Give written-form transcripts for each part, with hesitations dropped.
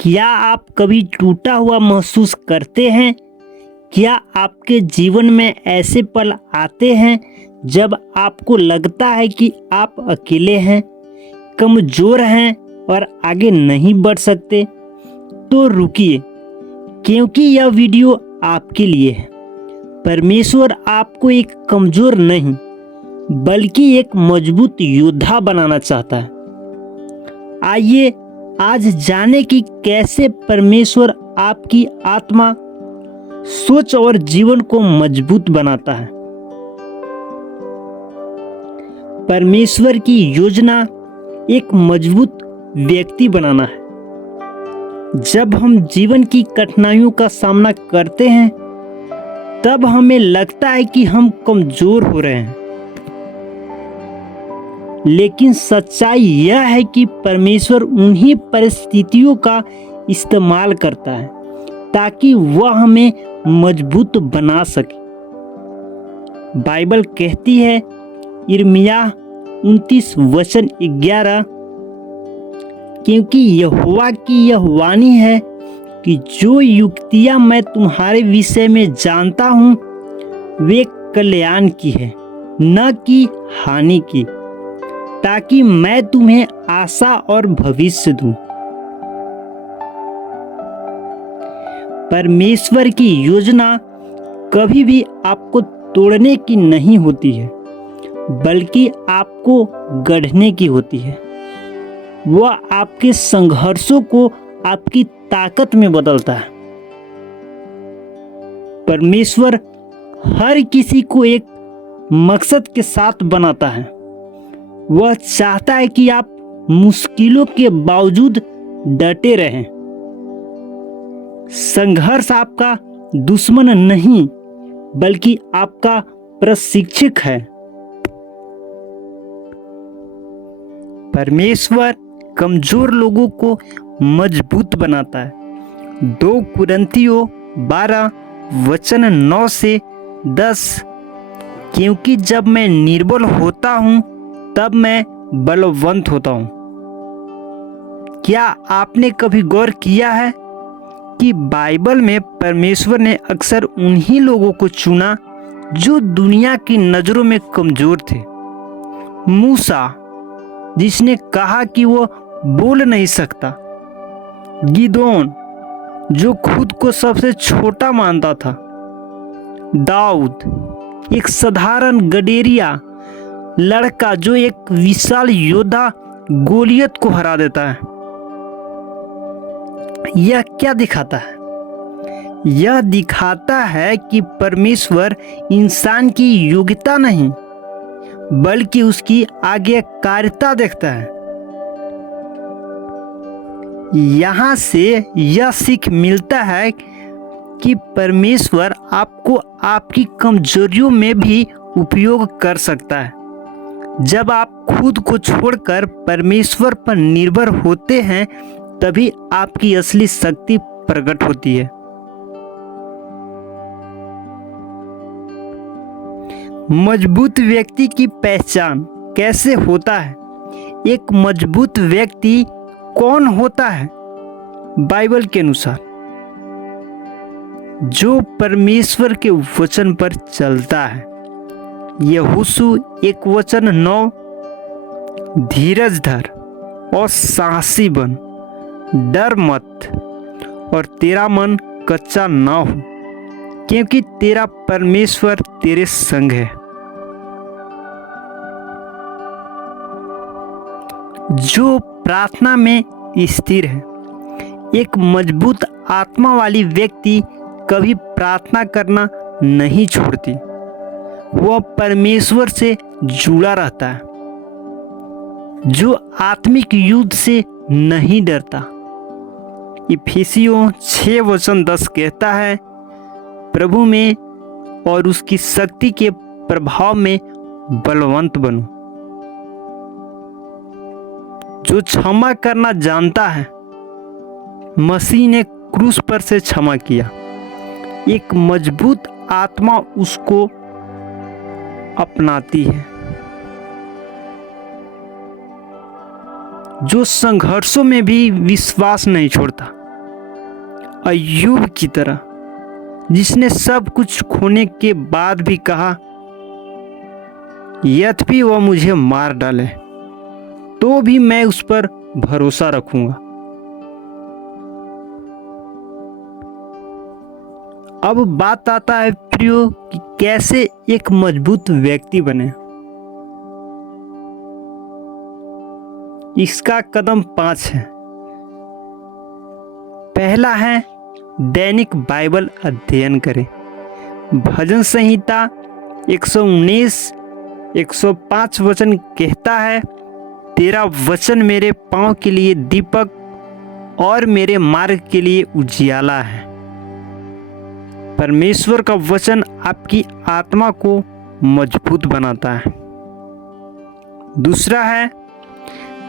क्या आप कभी टूटा हुआ महसूस करते हैं? क्या आपके जीवन में ऐसे पल आते हैं जब आपको लगता है कि आप अकेले हैं, कमज़ोर हैं और आगे नहीं बढ़ सकते? तो रुकिए, क्योंकि यह वीडियो आपके लिए है। परमेश्वर आपको एक कमज़ोर नहीं, बल्कि एक मजबूत योद्धा बनाना चाहता है। आइए आज जाने कि कैसे परमेश्वर आपकी आत्मा, सोच और जीवन को मजबूत बनाता है। परमेश्वर की योजना एक मजबूत व्यक्ति बनाना है। जब हम जीवन की कठिनाइयों का सामना करते हैं, तब हमें लगता है कि हम कमजोर हो रहे हैं। लेकिन सच्चाई यह है कि परमेश्वर उन्हीं परिस्थितियों का इस्तेमाल करता है ताकि वह हमें मजबूत बना सके। बाइबल कहती है, यिर्मयाह 29:11, क्योंकि यहोवा की यह वाणी है कि जो युक्तियां मैं तुम्हारे विषय में जानता हूं, वे कल्याण की है, न कि हानि की, ताकि मैं तुम्हें आशा और भविष्य दूं। परमेश्वर की योजना कभी भी आपको तोड़ने की नहीं होती है, बल्कि आपको गढ़ने की होती है। वह आपके संघर्षों को आपकी ताकत में बदलता है। परमेश्वर हर किसी को एक मकसद के साथ बनाता है। वह चाहता है कि आप मुश्किलों के बावजूद डटे रहें। संघर्ष आपका दुश्मन नहीं, बल्कि आपका प्रशिक्षक है। परमेश्वर कमजोर लोगों को मजबूत बनाता है। 2 कुरिन्थियों 12:9-10, क्योंकि जब मैं निर्बल होता हूँ तब मैं बलवंत होता हूँ। क्या आपने कभी गौर किया है कि बाइबल में परमेश्वर ने अक्सर उन्हीं लोगों को चुना जो दुनिया की नज़रों में कमजोर थे। मूसा, जिसने कहा कि वो बोल नहीं सकता। गिदोन, जो खुद को सबसे छोटा मानता था। दाऊद, एक साधारण गडेरिया लड़का जो एक विशाल योद्धा गोलियत को हरा देता है। यह क्या दिखाता है? यह दिखाता है कि परमेश्वर इंसान की योग्यता नहीं, बल्कि उसकी आज्ञाकारिता देखता है। यहाँ से यह सीख मिलता है कि परमेश्वर आपको आपकी कमजोरियों में भी उपयोग कर सकता है। जब आप खुद को छोड़कर परमेश्वर पर निर्भर होते हैं, तभी आपकी असली शक्ति प्रकट होती है। मजबूत व्यक्ति की पहचान कैसे होता है? एक मजबूत व्यक्ति कौन होता है? बाइबल के अनुसार, जो परमेश्वर के वचन पर चलता है। यहोशू 1:9, धीरज धर और साहसी बन, डर मत और तेरा मन कच्चा ना हो, क्योंकि तेरा परमेश्वर तेरे संग है। जो प्रार्थना में स्थिर है। एक मजबूत आत्मा वाली व्यक्ति कभी प्रार्थना करना नहीं छोड़ती। वह परमेश्वर से जुड़ा रहता है। जो आत्मिक युद्ध से नहीं डरता। इफिसियों 6:10 कहता है, प्रभु में और उसकी शक्ति के प्रभाव में बलवंत बनो। जो क्षमा करना जानता है, मसीह ने क्रूस पर से क्षमा किया। एक मजबूत आत्मा उसको अपनाती है। जो संघर्षों में भी विश्वास नहीं छोड़ता। अय्यूब की तरह, जिसने सब कुछ खोने के बाद भी कहा, यद्यपि वह मुझे मार डाले तो भी मैं उस पर भरोसा रखूंगा। अब बात आता है प्रियो कि कैसे एक मजबूत व्यक्ति बने। इसका कदम 5 है। पहला है दैनिक बाइबल अध्ययन करें। भजन संहिता 119 105 वचन कहता है, तेरा वचन मेरे पांव के लिए दीपक और मेरे मार्ग के लिए उजियाला है। परमेश्वर का वचन आपकी आत्मा को मजबूत बनाता है। दूसरा है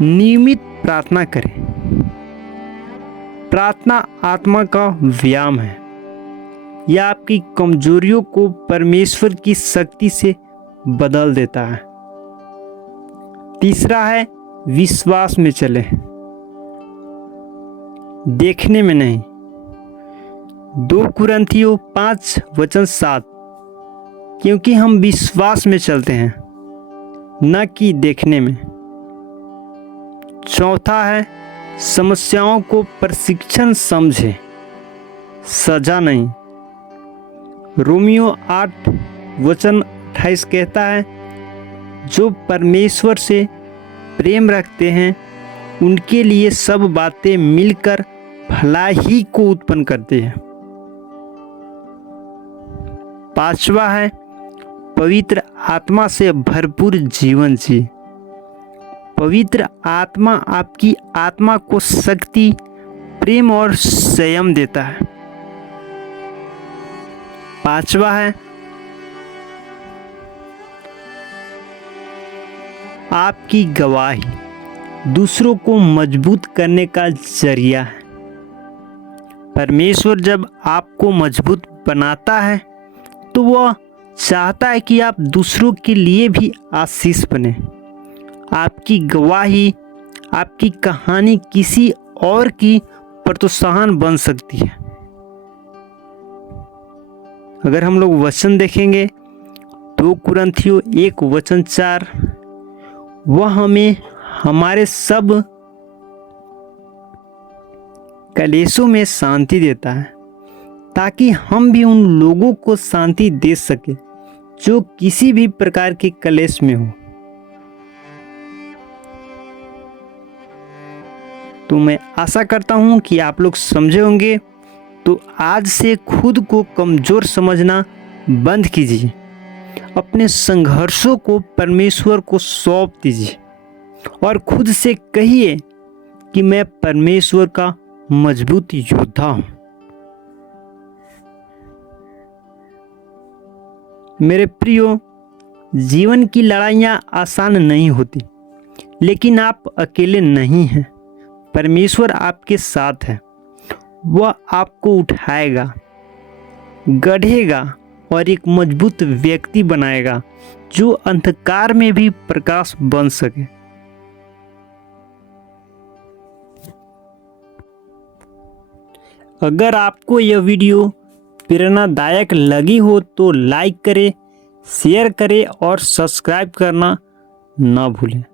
नियमित प्रार्थना करें। प्रार्थना आत्मा का व्यायाम है। यह आपकी कमजोरियों को परमेश्वर की शक्ति से बदल देता है। तीसरा है विश्वास में चले, देखने में नहीं। 2 कुरिन्थियों 5 वचन 7, क्योंकि हम विश्वास में चलते हैं न कि देखने में। चौथा है समस्याओं को प्रशिक्षण समझे, सजा नहीं। रोमियो 8 वचन 28 कहता है, जो परमेश्वर से प्रेम रखते हैं उनके लिए सब बातें मिलकर भलाई को उत्पन्न करते हैं। पांचवा है पवित्र आत्मा से भरपूर जीवन जी। पवित्र आत्मा आपकी आत्मा को शक्ति, प्रेम और संयम देता है। पांचवा है आपकी गवाही दूसरों को मजबूत करने का जरिया है। परमेश्वर जब आपको मजबूत बनाता है तो वह चाहता है कि आप दूसरों के लिए भी आशीष बने। आपकी गवाही, आपकी कहानी किसी और की प्रोत्साहन बन सकती है। अगर हम लोग वचन देखेंगे 2 कुरिन्थियों 1 वचन 4, वह हमें हमारे सब कलेशों में शांति देता है, ताकि हम भी उन लोगों को शांति दे सके जो किसी भी प्रकार के कलेश में हो। तो मैं आशा करता हूं कि आप लोग समझे होंगे। तो आज से खुद को कमजोर समझना बंद कीजिए। अपने संघर्षों को परमेश्वर को सौंप दीजिए और खुद से कहिए कि मैं परमेश्वर का मजबूत योद्धा हूं। मेरे प्रियो, जीवन की लड़ाइयाँ आसान नहीं होती, लेकिन आप अकेले नहीं हैं। परमेश्वर आपके साथ है। वह आपको उठाएगा, गढ़ेगा और एक मजबूत व्यक्ति बनाएगा जो अंधकार में भी प्रकाश बन सके। अगर आपको यह वीडियो प्रेरणादायक लगी हो तो लाइक करें, शेयर करें और सब्सक्राइब करना न भूलें।